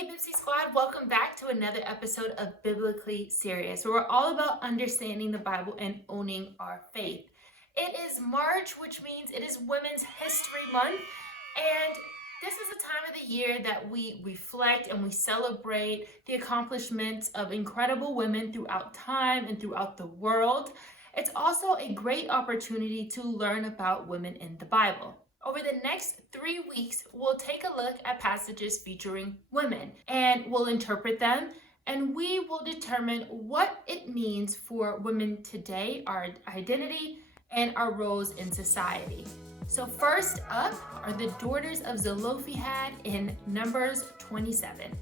Hey, Bibsy Squad, welcome back to another episode of Biblically Serious, where we're all about understanding the Bible and owning our faith. It is March, which means it is Women's History Month, and this is a time of the year that we reflect and we celebrate the accomplishments of incredible women throughout time and throughout the world. It's also a great opportunity to learn about women in the Bible. Over the next 3 weeks, we'll take a look at passages featuring women and we'll interpret them, and we will determine what it means for women today, our identity, and our roles in society. So first up are the daughters of Zelophehad in Numbers 27.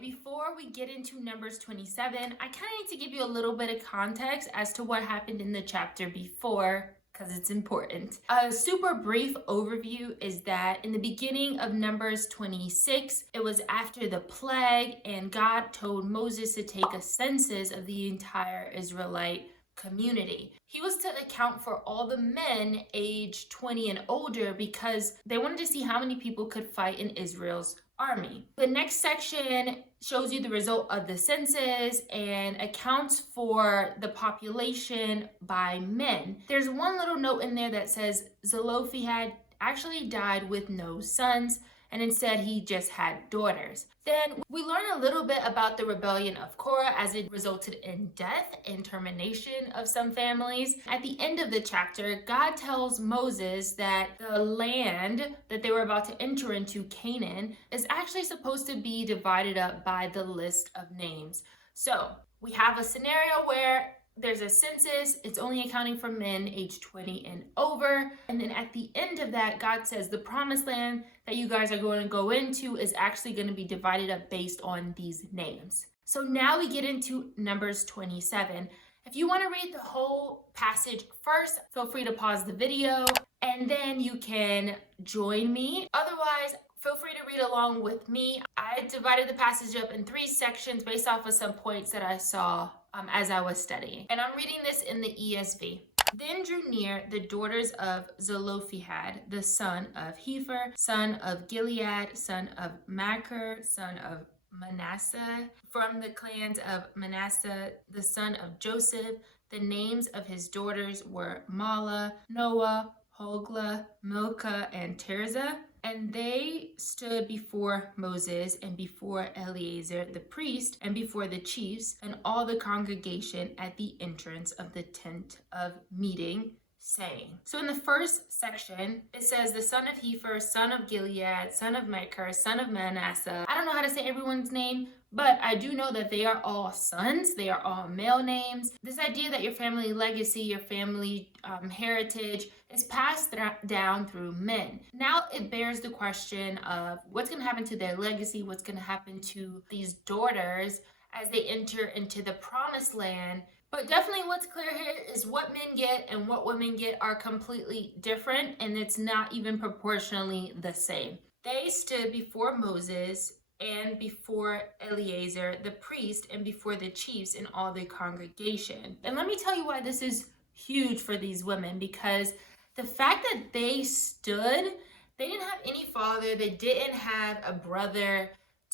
Before we get into Numbers 27, I kind of need to give you a little bit of context as to what happened in the chapter before, because it's important. A super brief overview is that in the beginning of Numbers 26, it was after the plague, and God told Moses to take a census of the entire Israelite community. He was to account for all the men aged 20 and older because they wanted to see how many people could fight in Israel's army. The next section shows you the result of the census and accounts for the population by men. There's one little note in there that says Zelophehad actually died with no sons, and instead he just had daughters. Then we learn a little bit about the rebellion of Korah as it resulted in death and termination of some families. At the end of the chapter, God tells Moses that the land that they were about to enter into, Canaan, is actually supposed to be divided up by the list of names. So we have a scenario where there's a census, it's only accounting for men aged 20 and over. And then at the end of that, God says the promised land that you guys are going to go into is actually going to be divided up based on these names. So now we get into Numbers 27. If you want to read the whole passage first, feel free to pause the video and then you can join me. Otherwise, feel free to read along with me. I divided the passage up in 3 sections based off of some points that I saw as I was studying. And I'm reading this in the ESV. Then drew near the daughters of Zelophehad, the son of Hepher, son of Gilead, son of Machir, son of Manasseh, from the clans of Manasseh, the son of Joseph. The names of his daughters were Mahlah, Noah, Hoglah, Milcah, and Tirzah. And they stood before Moses and before Eleazar the priest and before the chiefs and all the congregation at the entrance of the tent of meeting, saying. So in the first section, it says the son of Hepher, son of Gilead, son of Machir, son of Manasseh. I don't know how to say everyone's name, but I do know that they are all sons. They are all male names. This idea that your family legacy, your family heritage is passed down through men. Now it bears the question of what's going to happen to their legacy, what's going to happen to these daughters as they enter into the promised land. But definitely what's clear here is what men get and what women get are completely different, and it's not even proportionally the same. They stood before Moses and before Eleazar the priest and before the chiefs and all the congregation. And let me tell you why this is huge for these women, because the fact that they stood, they didn't have any father, they didn't have a brother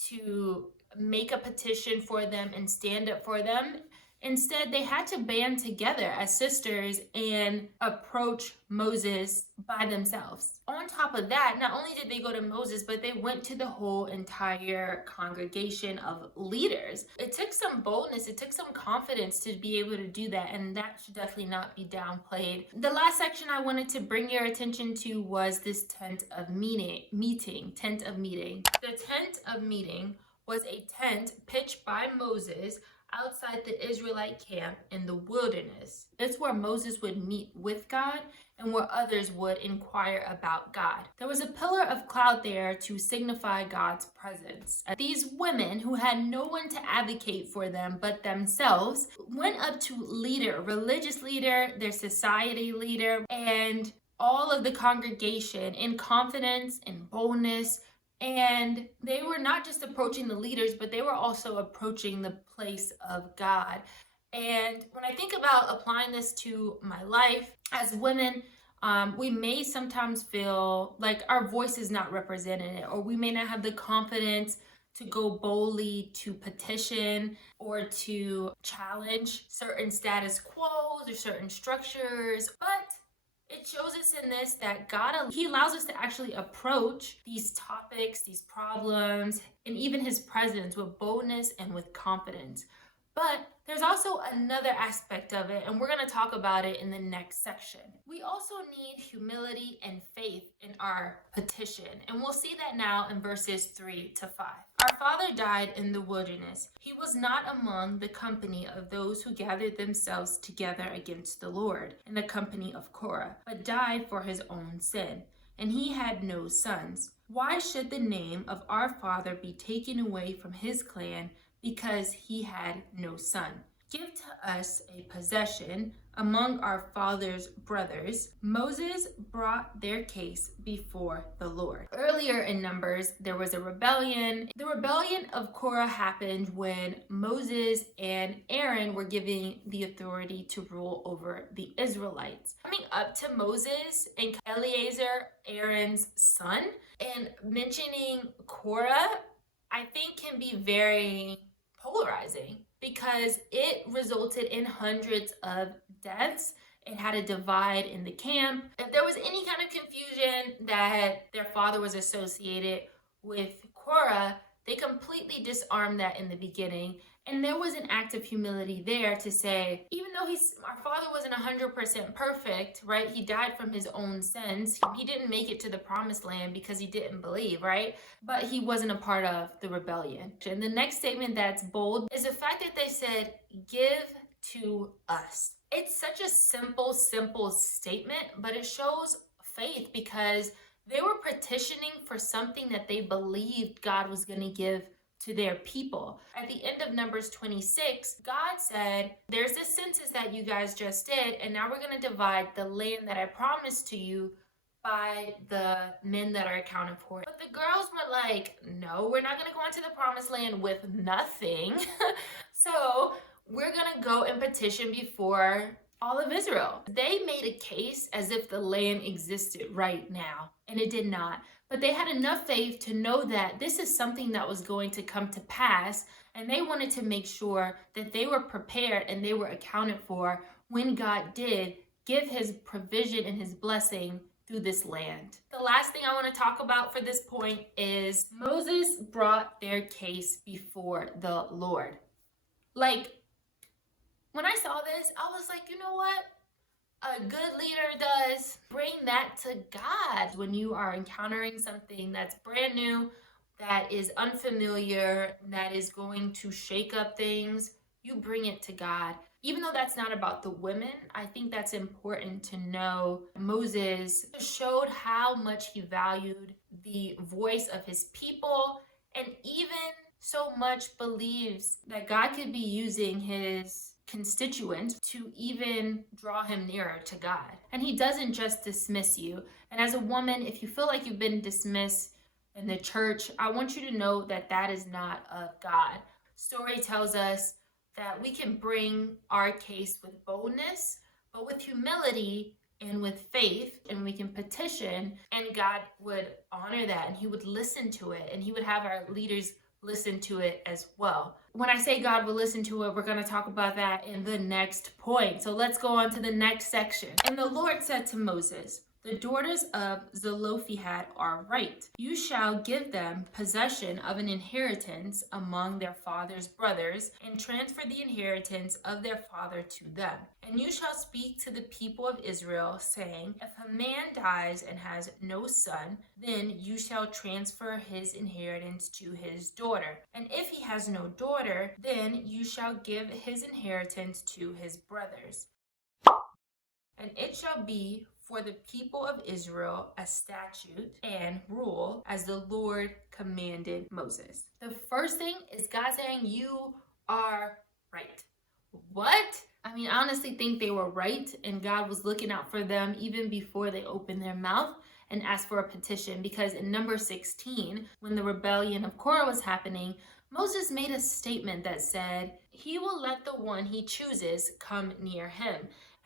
to make a petition for them and stand up for them. Instead, they had to band together as sisters and approach Moses by themselves. On top of that, not only did they go to Moses, but they went to the whole entire congregation of leaders. It took some boldness, it took some confidence to be able to do that, and that should definitely not be downplayed. The last section I wanted to bring your attention to was this tent of meeting. The tent of meeting was a tent pitched by Moses outside the Israelite camp in the wilderness. It's where Moses would meet with God and where others would inquire about God. There was a pillar of cloud there to signify God's presence. These women, who had no one to advocate for them but themselves, went up to religious leader, their society leader, and all of the congregation in confidence and boldness. And they were not just approaching the leaders, but they were also approaching the place of God. And when I think about applying this to my life as women, We may sometimes feel like our voice is not represented, or we may not have the confidence to go boldly to petition or to challenge certain status quos or certain structures. But it shows us in this that He allows us to actually approach these topics, these problems, and even His presence with boldness and with confidence. But there's also another aspect of it, and we're going to talk about it in the next section. We also need humility and faith in our petition, and we'll see that now in verses 3 to 5. Our father died in the wilderness. He was not among the company of those who gathered themselves together against the Lord in the company of Korah, but died for his own sin, and he had no sons. Why should the name of our father be taken away from his clan because he had no son? Give to us a possession among our father's brothers. Moses brought their case before the Lord. Earlier in Numbers, there was a rebellion. The rebellion of Korah happened when Moses and Aaron were given the authority to rule over the Israelites. Coming up to Moses and Eleazar, Aaron's son, and mentioning Korah, I think can be very polarizing because it resulted in hundreds of deaths. It had a divide in the camp. If there was any kind of confusion that their father was associated with Korah, they completely disarmed that in the beginning. And there was an act of humility there to say, even though our father wasn't 100% perfect, right? He died from his own sins. He didn't make it to the promised land because he didn't believe, right? But he wasn't a part of the rebellion. And the next statement that's bold is the fact that they said, give to us. It's such a simple statement, but it shows faith because they were petitioning for something that they believed God was going to give to their people. At the end of Numbers 26, God said, there's this census that you guys just did, and now we're going to divide the land that I promised to you by the men that are accounted for. But the girls were like, no, we're not going to go into the promised land with nothing. So we're going to go and petition before all of Israel. They made a case as if the land existed right now, and it did not. But they had enough faith to know that this is something that was going to come to pass, and they wanted to make sure that they were prepared and they were accounted for when God did give his provision and his blessing through this land. The last thing I want to talk about for this point is Moses brought their case before the Lord. Like, when I saw this, I was like, you know what? A good leader does bring that to God. When you are encountering something that's brand new, that is unfamiliar, that is going to shake up things, you bring it to God. Even though that's not about the women, I think that's important to know. Moses showed how much he valued the voice of his people, and even so much believes that God could be using his constituents to even draw him nearer to God. And he doesn't just dismiss you. And as a woman, if you feel like you've been dismissed in the church, I want you to know that that is not of God. Story tells us that we can bring our case with boldness, but with humility and with faith, and we can petition, and God would honor that, and he would listen to it, and he would have our leaders listen to it as well. When I say God will listen to it, we're going to talk about that in the next point. So let's go on to the next section. And the Lord said to Moses, the daughters of Zelophehad are right. You shall give them possession of an inheritance among their father's brothers, and transfer the inheritance of their father to them. And you shall speak to the people of Israel, saying, if a man dies and has no son, then you shall transfer his inheritance to his daughter. And if he has no daughter, then you shall give his inheritance to his brothers. And it shall be for the people of Israel a statute and rule as the Lord commanded Moses. The first thing is God saying, you are right. What? I mean, I honestly think they were right, and God was looking out for them even before they opened their mouth and asked for a petition, because in number 16, when the rebellion of Korah was happening, Moses made a statement that said, he will let the one he chooses come near him.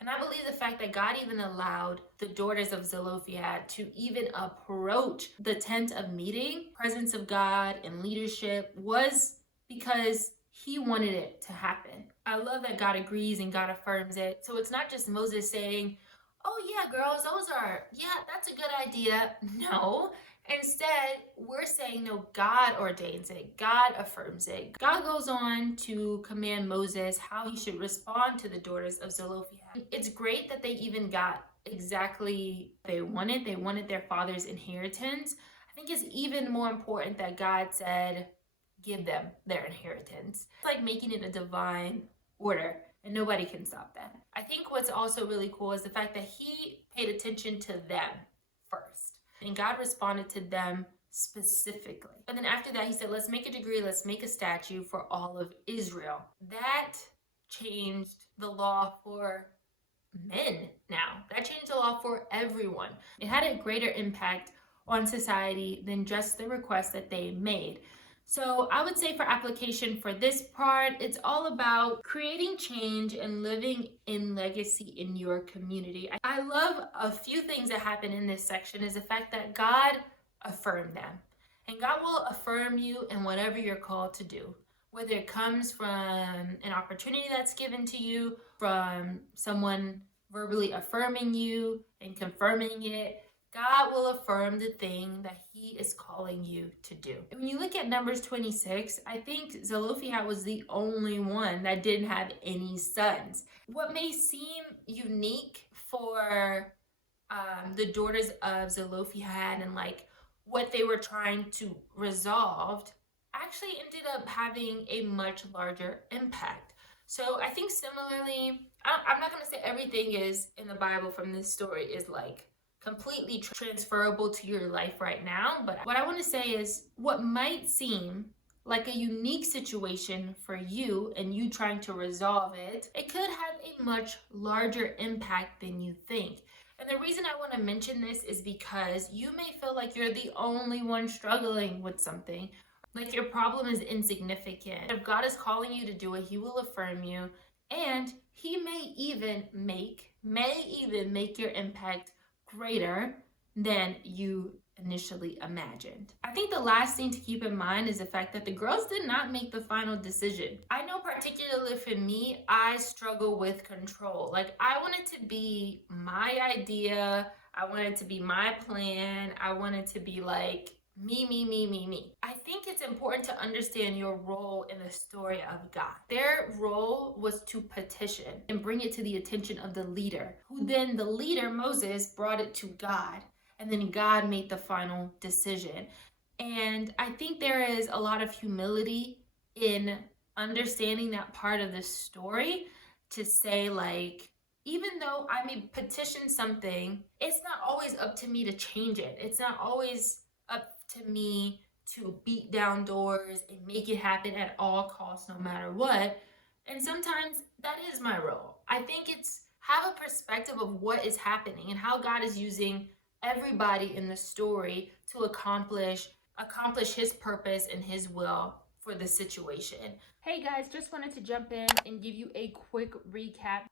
And I believe the fact that God even allowed the daughters of Zelophehad to even approach the tent of meeting, presence of God and leadership, was because he wanted it to happen. I love that God agrees and God affirms it. So it's not just Moses saying, oh yeah, girls, that's a good idea. No. Instead, we're saying, no, God ordains it. God affirms it. God goes on to command Moses how he should respond to the daughters of Zelophehad. It's great that they even got exactly what they wanted. They wanted their father's inheritance. I think it's even more important that God said, give them their inheritance. It's like making it a divine order, and nobody can stop that. I think what's also really cool is the fact that he paid attention to them first. And God responded to them specifically. And then after that, he said, let's make a decree, let's make a statute for all of Israel. That changed the law for men now. That changed the law for everyone. It had a greater impact on society than just the request that they made. So I would say for application for this part, it's all about creating change and living in legacy in your community. I love a few things that happen in this section is the fact that God affirmed them. And God will affirm you in whatever you're called to do. Whether it comes from an opportunity that's given to you, from someone verbally affirming you and confirming it, God will affirm the thing that he is calling you to do. And when you look at Numbers 26, I think Zelophehad was the only one that didn't have any sons. What may seem unique for the daughters of Zelophehad and like what they were trying to resolve actually ended up having a much larger impact. So I think similarly, I'm not going to say everything is in the Bible from this story is like completely transferable to your life right now. But what I want to say is what might seem like a unique situation for you and you trying to resolve it, it could have a much larger impact than you think. And the reason I want to mention this is because you may feel like you're the only one struggling with something, like your problem is insignificant. If God is calling you to do it, he will affirm you, and he may even make your impact greater than you initially imagined. I think the last thing to keep in mind is the fact that the girls did not make the final decision. I know particularly for me, I struggle with control. Like I want it to be my idea. I want it to be my plan. I want it to be like me. I think it's important to understand your role in the story of God. Their role was to petition and bring it to the attention of the leader, who then the leader, Moses, brought it to God. And then God made the final decision. And I think there is a lot of humility in understanding that part of the story to say like, even though I may petition something, it's not always up to me to change it. It's not always up to me to beat down doors and make it happen at all costs, no matter what. And sometimes that is my role. I think it's have a perspective of what is happening and how God is using everybody in the story to accomplish his purpose and his will for the situation. Hey guys, just wanted to jump in and give you a quick recap.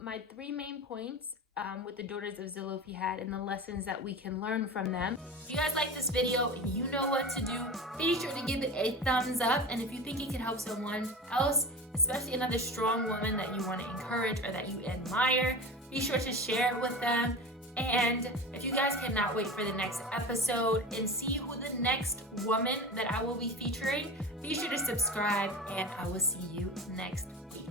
My 3 main points with the daughters of Zelophehad and the lessons that we can learn from them. If you guys like this video and you know what to do, be sure to give it a thumbs up. And if you think it can help someone else, especially another strong woman that you want to encourage or that you admire, be sure to share it with them. And if you guys cannot wait for the next episode and see who the next woman that I will be featuring, be sure to subscribe and I will see you next week.